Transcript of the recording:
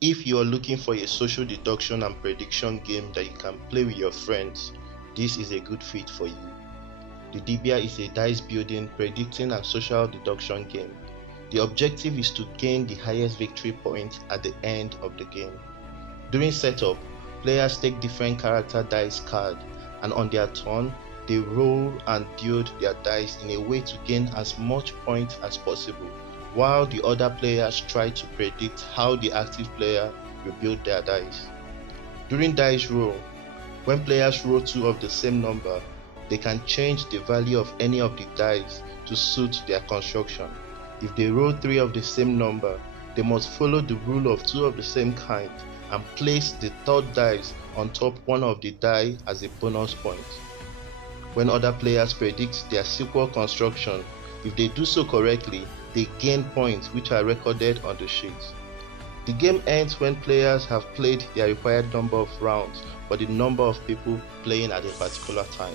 If you are looking for a social deduction and prediction game that you can play with your friends, this is a good fit for you. The Dibia is a dice building, predicting and social deduction game. The objective is to gain the highest victory point at the end of the game. During setup, players take different character dice cards, and on their turn, they roll and build their dice in a way to gain as much points as possible, while the other players try to predict how the active player will build their dice. During dice roll, when players roll two of the same number, they can change the value of any of the dice to suit their construction. If they roll three of the same number, they must follow the rule of two of the same kind and place the third dice on top one of the die as a bonus point. When other players predict their sequel construction, if they do so correctly, they gain points which are recorded on the sheet. The game ends when players have played their required number of rounds for the number of people playing at a particular time.